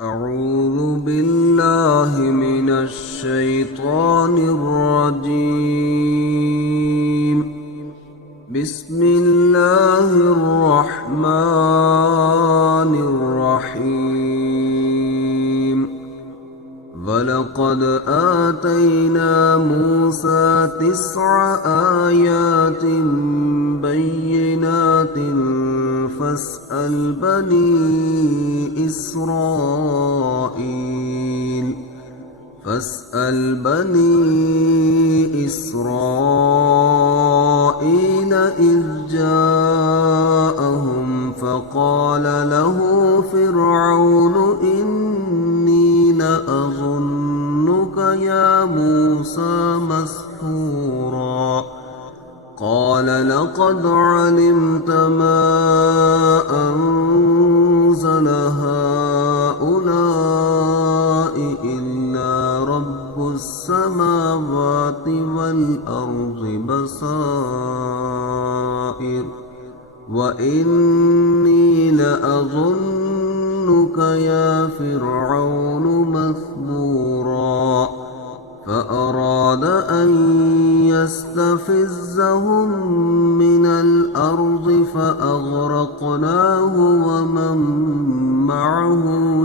أعوذ بالله من الشيطان الرجيم. بسم الله الرحمن الرحيم. ولقد آتينا موسى 9 آيات بينات فاسأل بني إسرائيل إذ جاءهم فقال له فرعون إني لأظنك يا موسى مسحورا. قال لقد علمت ما أنزل هؤلاء إلا رب السماوات والأرض بصائر وإني لأظنك يا فرعون مثبورا. فأراد أن يستفزهم من الأرض فأغرقناه ومن معه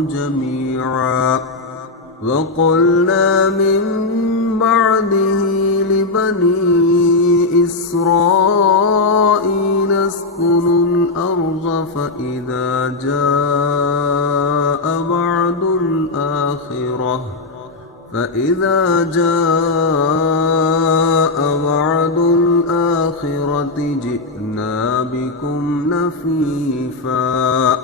جميعا. وقلنا من بعده لبني إسرائيل اسكنوا الأرض فإذا جاء وعد الآخرة جئنا بكم لفيفا.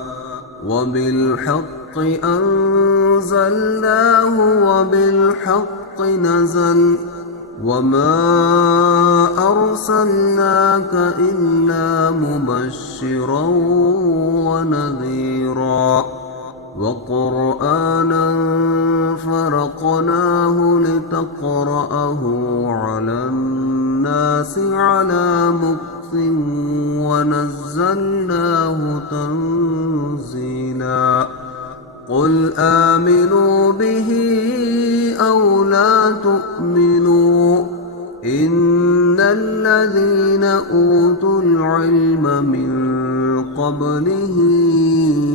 وبالحق أنزلناه وبالحق نزل وما أرسلناك إلا مبشرا ونذيرا. وقرآنا فرقناه لتقرأه على الناس على مكث ونزلناه تنزيلا. قل آمنوا به أو لا تؤمنوا إن الذين أوتوا العلم من قبله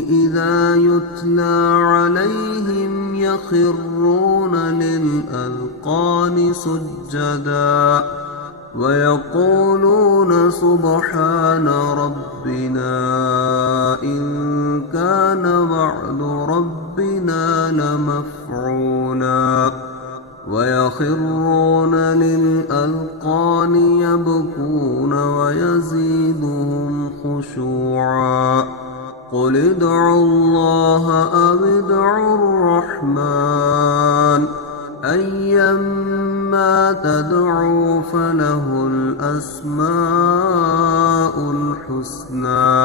إذا يتلى عليهم يخرون للأذقان سجدا ويقولون سبحان ربنا إن كان وعد ربنا لمفعولا. ويخرون للأذقان يبكون ويزيدهم خشوعا. قل ادعوا الله أو ادعوا الرحمن أيما تدعوا فله الأسماء الحسنى.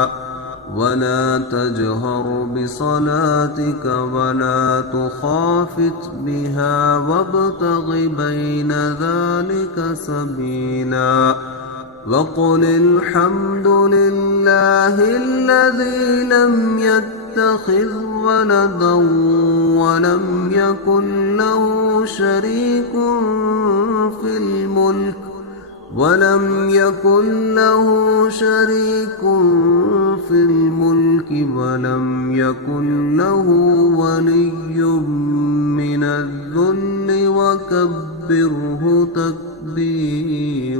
ولا تجهر بصلاتك ولا تخافت بها وابتغ بين ذلك سبيلا. وقل الحمد لله الذي لم يتخذ ولدا ولم يكن له شريك في الملك ولم يكن له ولي من الذل وكبره تكبيرا.